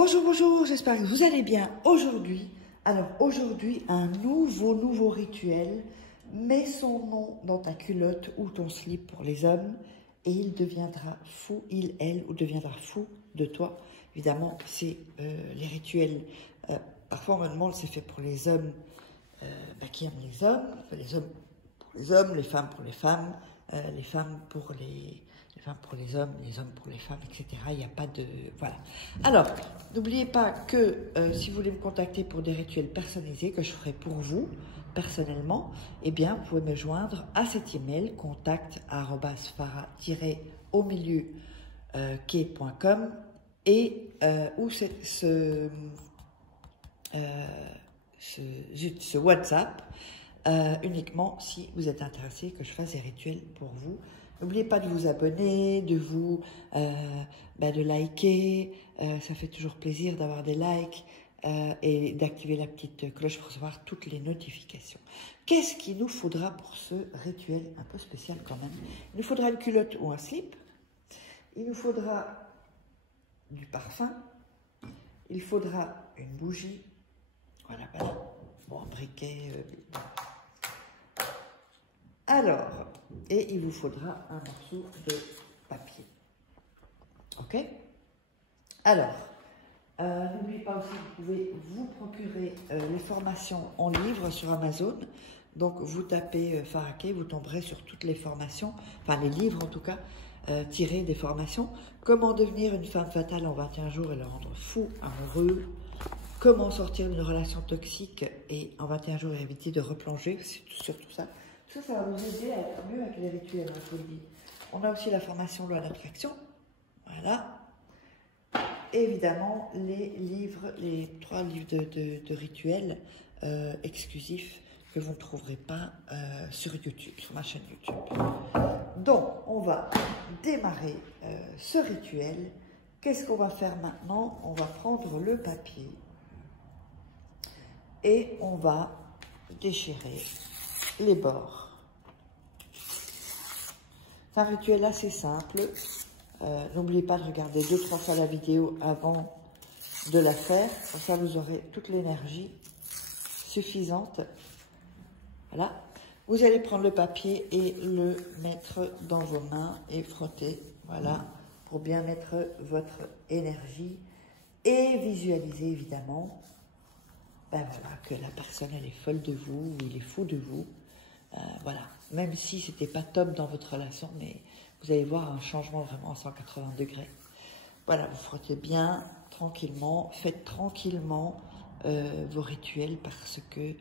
Bonjour, bonjour, j'espère que vous allez bien aujourd'hui. Alors aujourd'hui, un nouveau rituel. Mets son nom dans ta culotte ou ton slip pour les hommes et il deviendra fou, il, elle, ou deviendra fou de toi. Évidemment, c'est les rituels. Parfois on me demande, c'est fait pour les hommes qui aiment les hommes pour les hommes, les femmes pour les femmes, les femmes pour les femmes pour les hommes pour les femmes, etc. Il n'y a pas de... Voilà. Alors, n'oubliez pas que si vous voulez me contacter pour des rituels personnalisés que je ferai pour vous, personnellement, eh bien, vous pouvez me joindre à cet email, contact@fara-au-milieu-quai.com et ou ce WhatsApp uniquement si vous êtes intéressé que je fasse des rituels pour vous. N'oubliez pas de vous abonner, de vous de liker, ça fait toujours plaisir d'avoir des likes et d'activer la petite cloche pour recevoir toutes les notifications. Qu'est-ce qu'il nous faudra pour ce rituel un peu spécial quand même? Il nous faudra une culotte ou un slip, il nous faudra du parfum, il faudra une bougie, voilà, bon, un briquet. Alors, et il vous faudra un morceau de papier. Ok? Alors, n'oubliez pas aussi que vous pouvez vous procurer les formations en livre sur Amazon. Donc, vous tapez Fara Kay, vous tomberez sur toutes les formations, enfin les livres en tout cas, tirés des formations. Comment devenir une femme fatale en 21 jours et le rendre fou, amoureux. Comment sortir d'une relation toxique et en 21 jours et éviter de replonger, sur tout ça. Tout ça, ça va vous aider à être mieux avec les rituels, je vous le dis. On a aussi la formation loi d'attraction. Voilà. Et évidemment, les livres, les 3 livres de rituels exclusifs que vous ne trouverez pas sur YouTube, sur ma chaîne YouTube. Donc, on va démarrer ce rituel. Qu'est-ce qu'on va faire maintenant? On va prendre le papier et on va déchirer les bords. C'est un rituel assez simple. N'oubliez pas de regarder 2-3 fois la vidéo avant de la faire. Comme ça, vous aurez toute l'énergie suffisante. Voilà. Vous allez prendre le papier et le mettre dans vos mains et frotter. Voilà. Pour bien mettre votre énergie et visualiser évidemment voilà, que la personne elle est folle de vous ou il est fou de vous. Voilà, même si c'était pas top dans votre relation, mais vous allez voir un changement vraiment à 180 degrés. Voilà, vous frottez bien, tranquillement, faites tranquillement vos rituels parce que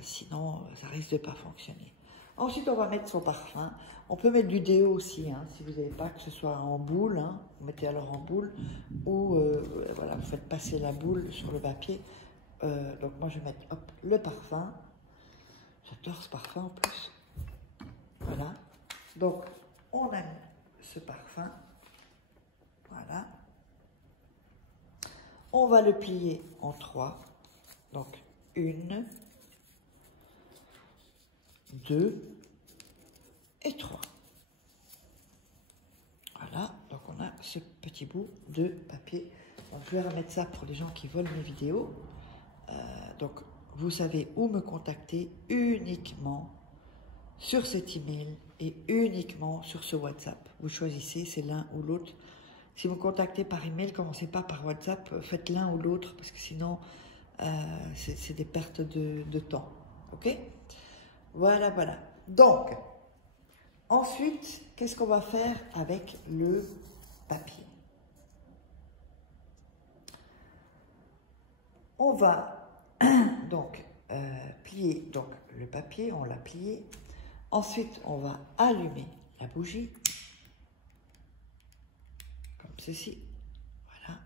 sinon ça risque de pas fonctionner. Ensuite, on va mettre son parfum. On peut mettre du déo aussi, hein, si vous n'avez pas que ce soit en boule, hein, vous mettez alors en boule ou voilà, vous faites passer la boule sur le papier. Donc moi je vais mettre hop, le parfum. J'adore ce parfum en plus. Voilà. Donc on a mis ce parfum. Voilà. On va le plier en 3. Donc 1, 2 et 3. Voilà. Donc on a ce petit bout de papier. Donc je vais remettre ça pour les gens qui volent mes vidéos. Donc, vous savez où me contacter uniquement sur cet email et uniquement sur ce WhatsApp. Vous choisissez, c'est l'un ou l'autre. Si vous me contactez par email, commencez pas par WhatsApp, faites l'un ou l'autre parce que sinon, c'est des pertes de temps. Ok? Voilà, voilà. Donc, ensuite, qu'est-ce qu'on va faire avec le papier? On va donc plier donc, le papier, on l'a plié. Ensuite, on va allumer la bougie, comme ceci. Voilà.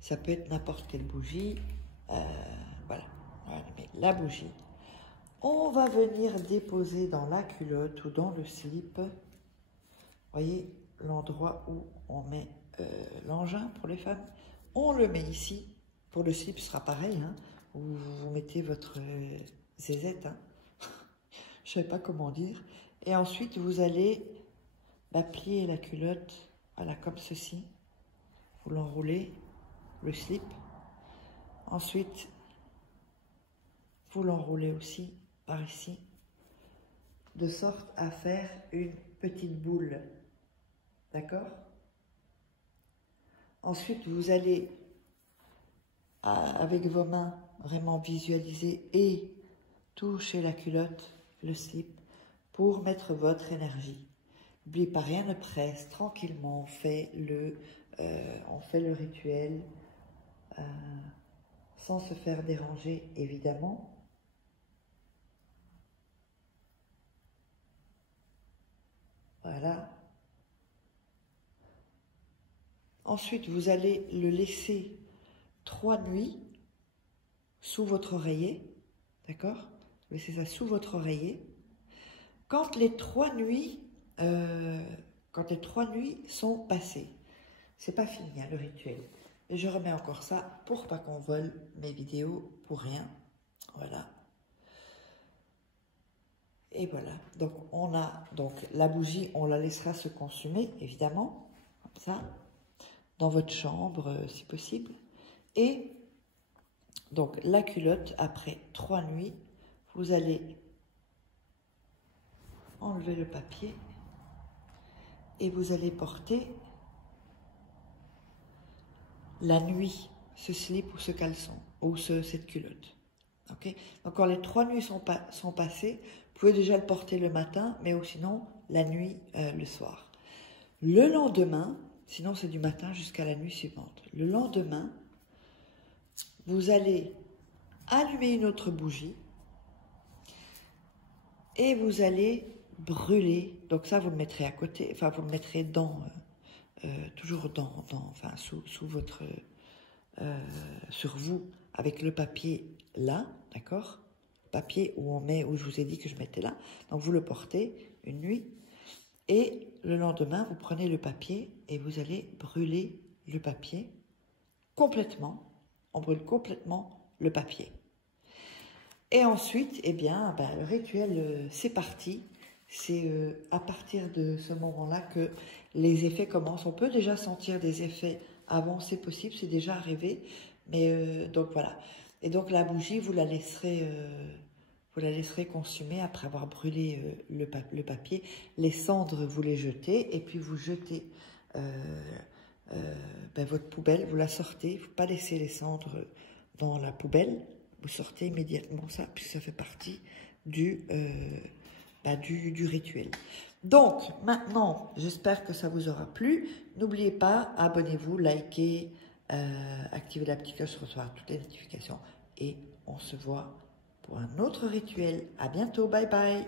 Ça peut être n'importe quelle bougie. Voilà, on va allumer la bougie. On va venir déposer dans la culotte ou dans le slip, vous voyez, l'endroit où on met l'engin pour les femmes. On le met ici. Pour le slip, ce sera pareil, hein, où vous mettez votre zézette, hein. Je ne sais pas comment dire. Et ensuite, vous allez plier la culotte, voilà, comme ceci. Vous l'enroulez le slip. Ensuite, vous l'enroulez aussi par ici, de sorte à faire une petite boule. D'accord? Ensuite, vous allez, avec vos mains, vraiment visualiser et toucher la culotte, le slip, pour mettre votre énergie. N'oubliez pas, rien ne presse, tranquillement, on fait le rituel sans se faire déranger, évidemment. Voilà. Ensuite, vous allez le laisser 3 nuits sous votre oreiller, d'accord? Laissez ça sous votre oreiller. Quand les 3 nuits sont passées, c'est pas fini hein, le rituel. Et je remets encore ça pour pas qu'on vole mes vidéos pour rien. Voilà. Et voilà. Donc on a la bougie, on la laissera se consumer évidemment, comme ça, dans votre chambre si possible. Et donc la culotte, après 3 nuits, vous allez enlever le papier et vous allez porter la nuit ce slip ou ce caleçon ou cette culotte. Okay? Donc quand les 3 nuits sont passées, vous pouvez déjà le porter le matin, mais ou sinon la nuit, le soir. Le lendemain, sinon c'est du matin jusqu'à la nuit suivante. Le lendemain, vous allez allumer une autre bougie et vous allez brûler. Donc ça, vous le mettrez à côté, enfin vous le mettrez dans, toujours enfin sous votre, sur vous, avec le papier là, d'accord? Papier où je vous ai dit que je mettais là. Donc vous le portez une nuit et le lendemain, vous prenez le papier et vous allez brûler le papier complètement. On brûle complètement le papier. Et ensuite, eh bien, le rituel, c'est parti. C'est à partir de ce moment-là que les effets commencent. On peut déjà sentir des effets avant, c'est possible, c'est déjà arrivé. Mais donc voilà. Et donc la bougie, vous la laisserez consumer après avoir brûlé le papier. Les cendres, vous les jetez et puis vous jetez votre poubelle, vous la sortez. Il ne faut pas laisser les cendres dans la poubelle. Vous sortez immédiatement ça, puisque ça fait partie du rituel. Donc, maintenant, j'espère que ça vous aura plu. N'oubliez pas, abonnez-vous, likez, activez la petite cloche pour recevoir toutes les notifications. Et on se voit pour un autre rituel. À bientôt, bye bye.